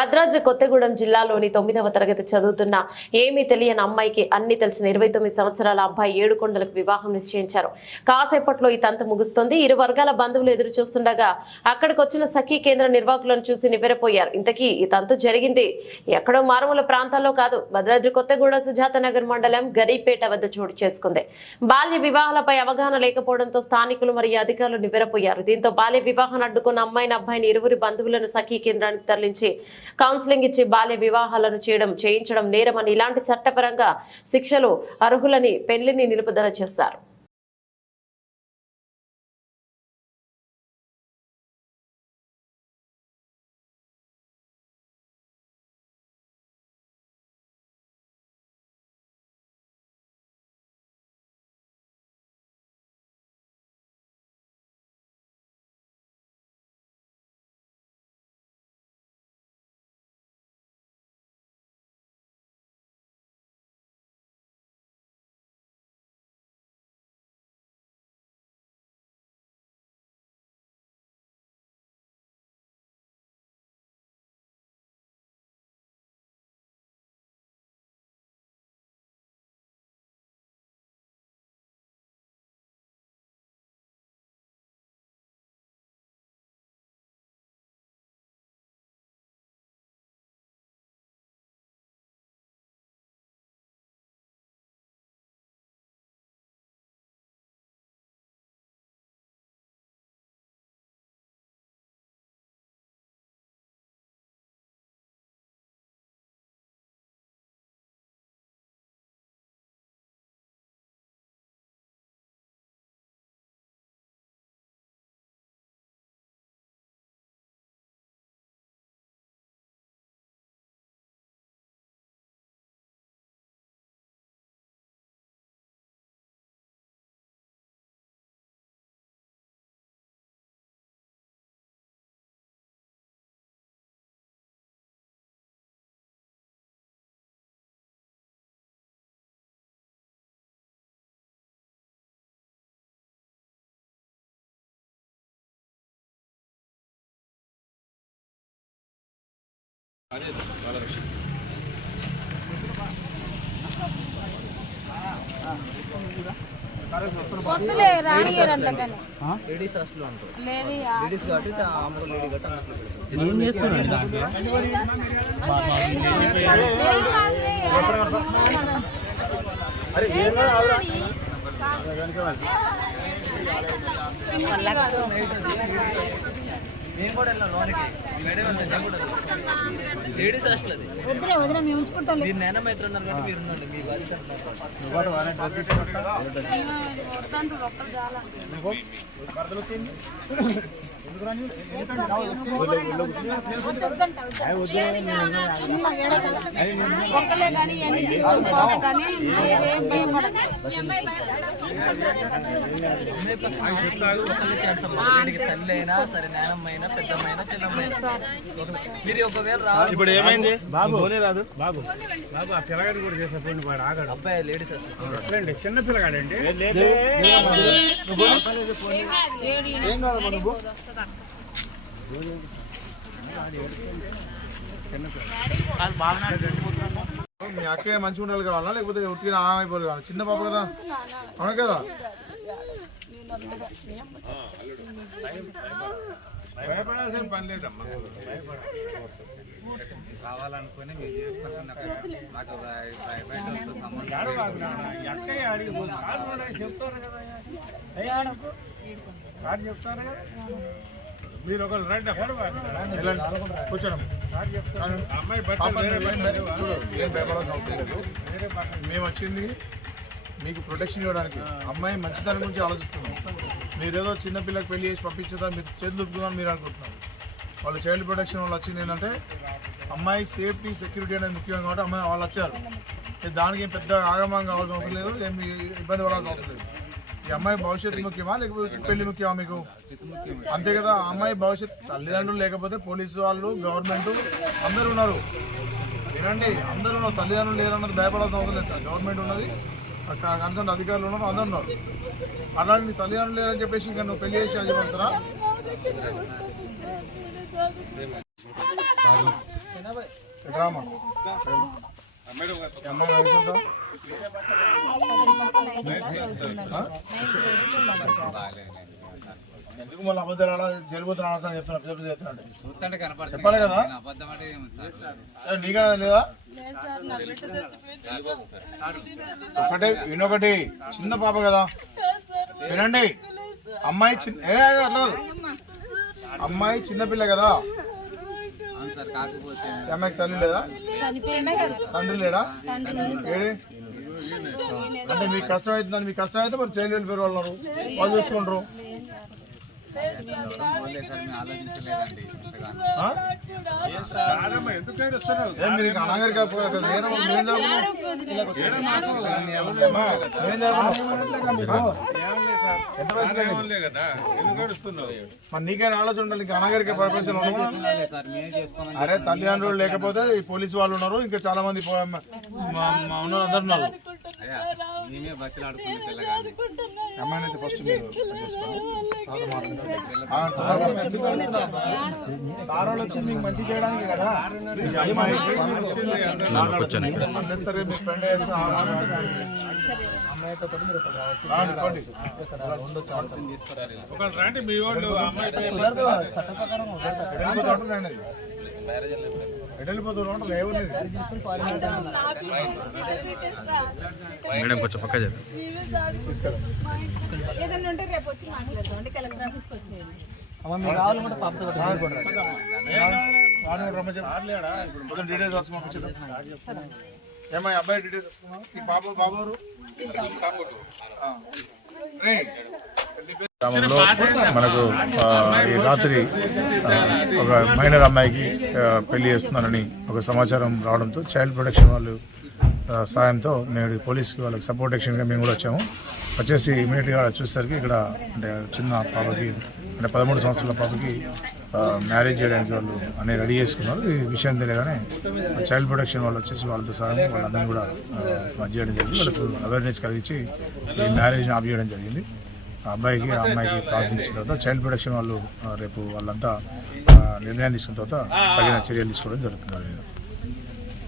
భద్రాద్రి కొత్తగూడెం జిల్లాలోని 9వ తరగతి చదువుతున్న ఏమీ తెలియని అమ్మాయికి అన్ని తెలిసిన 29 సంవత్సరాల అబ్బాయి ఏడుకొండలకు వివాహం నిశ్చయించారు. కాసేపట్లో ఈ తంతు ముగుస్తుంది. ఇరు వర్గాల బంధువులు ఎదురు చూస్తుండగా అక్కడికి వచ్చిన సఖీ కేంద్ర నిర్వాహకులను చూసి నివ్వెరపోయారు. ఇంతకీ ఈ తంతు జరిగింది ఎక్కడో మారుమూల ప్రాంతాల్లో కాదు, భద్రాద్రి కొత్తగూడెం సుజాత నగర్ మండలం గరీపేట వద్ద చోటు చేసుకుంది. బాల్య వివాహాలపై అవగాహన లేకపోవడంతో స్థానికులు మరియు అధికారులు నివ్వెరపోయారు. దీంతో బాల్య వివాహాన్ని అడ్డుకున్న అబ్బాయిని ఇరువురి బంధువులను సఖీ కేంద్రానికి తరలించి కౌన్సిలింగ్ ఇచ్చి బాల్య వివాహాలను చేయించడం నేరమని, ఇలాంటి చట్టపరంగా శిక్షలు అర్హులని పెళ్లిని నిలుపుదల చేశారు. లేడీస్ హాస్టల్ అది వదిలే మేము ఉంచుకుంటాం. మీరు నేనమ్మ ఇద్దరు ఉన్నారు కాబట్టి మీరు ఉండండి. మీ వారి తల్లి అయినా సరే, నానమ్మైనా పెద్దమ్మైనా చిన్నమ్మైనా మీరు ఒకవేళ రాదు. ఇప్పుడు ఏమైంది బాబు? రాదు బాబు. బాబు ఆ పిల్లగాడు కూడా చేసిన వాడు ఆగాడు. అబ్బాయి లేడీస్ రండి, చిన్న పిల్లగాడండి. ఏం కాదు మనకు మీ అక్కయ్య మంచిగా ఉండాలి కావాలా, లేకపోతే ఉట్టిన అయిపోరు కావాలి? చిన్న పాప కదా, అవును కదా? భయపడాల్సిన పని లేదమ్మా. కావాలనుకుని మీరు చేసుకుంటున్నా నాకు అక్కయ్య అడిగి చెప్తారు కదా, చెప్తారు కదా. మీరు ఒకరు రండి, కూర్చోండి. ఏం భయపడాల్సిన అవసరం లేదు. మేము వచ్చింది మీకు ప్రొటెక్షన్ ఇవ్వడానికి. అమ్మాయి మంచితనం గురించి ఆలోచిస్తున్నాం. మీరేదో చిన్నపిల్లకి పెళ్లి చేసి పంపించేదా, మీరు చేతులు ఉప్పుకుందని మీరు అనుకుంటున్నారు. వాళ్ళు చైల్డ్ ప్రొటెక్షన్ వాళ్ళు వచ్చింది ఏంటంటే అమ్మాయి సేఫ్టీ సెక్యూరిటీ అనేది ముఖ్యం కాబట్టి అమ్మాయి వాళ్ళు వచ్చారు. దానికి ఏం పెద్ద ఆగమనం కావాల్సిన అవసరం లేదు, ఏమి ఇబ్బంది పడాల్సిన అవసరం లేదు. ఈ అమ్మాయి భవిష్యత్తు ముఖ్యమా లేకపోతే పెళ్లి ముఖ్యమా మీకు? అంతే కదా. అమ్మాయి భవిష్యత్తు తల్లిదండ్రులు లేకపోతే పోలీసు వాళ్ళు, గవర్నమెంట్ అందరూ ఉన్నారు. ఏనండి, అందరూ ఉన్నారు. తల్లిదండ్రులు లేరన్నది భయపడాల్సిన అవసరం లేదు. గవర్నమెంట్ ఉన్నది, కన్సర్న్ అధికారులు ఉన్నారు, అందరూ ఉన్నారు. అలాంటి నీ తల్లిదండ్రులు లేరని చెప్పేసి ఇంకా నువ్వు పెళ్లి చేసి చెప్పగలుగుతారా? రామా అమ్మాయి వయసు ఎంత? ఎందుకు మళ్ళీ అబద్ధాలు అలా జరిగిపోతున్నా చెప్తున్నా చెప్పాలి కదా నీకన్నా లేదా ఒకటి వినొకటి చిన్న పాప కదా వినండి అమ్మాయి అమ్మాయి చిన్నపిల్ల కదా అమ్మాయికి తల్లి లేదా తండ్రి లేడా ఏడి అంటే మీకు కష్టం అవుతుందని మీకు కష్టం అయితే మరి చైల్డ్ వెల్ఫేర్ వాళ్ళు ఉన్నారు వాళ్ళు చూసుకుంటారు మరి నీకైనా ఆలోచన ఉండాలి ఇంకా అనాగరిక ప్రపంచంలో అరే తల్లిదండ్రులు లేకపోతే ఈ పోలీసు వాళ్ళు ఉన్నారు ఇంకా చాలా మంది ఉన్నారు అందరు ఉన్నారు అమ్మాయినైతే ఫస్ట్ మీరు సారోళ్ళు వచ్చి మీకు మంచి చేయడానికి కదా అమ్మాయికి అన్నెసరీ మీ ఫ్రెండ్ మేడం కొంచెం పక్క చెప్పండి డీటెయిల్స్ ఏమై అబ్బాయి డీటెయిల్స్ బాబు బాబు గ్రామంలో మనకు ఈ రాత్రి ఒక మైనర్ అమ్మాయికి పెళ్లి చేస్తున్నారని ఒక సమాచారం రావడంతో చైల్డ్ ప్రొటెక్షన్ వాళ్ళు సాయంతో నేడు పోలీస్కి వాళ్ళకి సపోర్ట్ యాక్షన్గా మేము కూడా వచ్చాము. వచ్చేసి ఇమీడియట్గా చూసేసరికి ఇక్కడ అంటే చిన్న పాపకి అంటే 13 సంవత్సరాల పాపకి మ్యారేజ్ చేయడానికి వాళ్ళు అన్నీ రెడీ చేసుకున్నారు. ఈ విషయం తెలియగానే చైల్డ్ ప్రొటెక్షన్ వాళ్ళు వచ్చేసి వాళ్ళతో సహాయం వాళ్ళందరినీ కూడా మధ్య చేయడం జరిగింది. వాళ్ళకు అవేర్నెస్ కలిగించి ఈ మ్యారేజ్ని ఆఫ్ చేయడం జరిగింది. ఆ అబ్బాయికి ఆ అమ్మాయికి ప్రాసెస్ ఇచ్చిన తర్వాత చైల్డ్ ప్రొటెక్షన్ వాళ్ళు రేపు వాళ్ళంతా నిర్ణయం తీసుకున్న తర్వాత తగిన చర్యలు తీసుకోవడం జరుగుతుంది.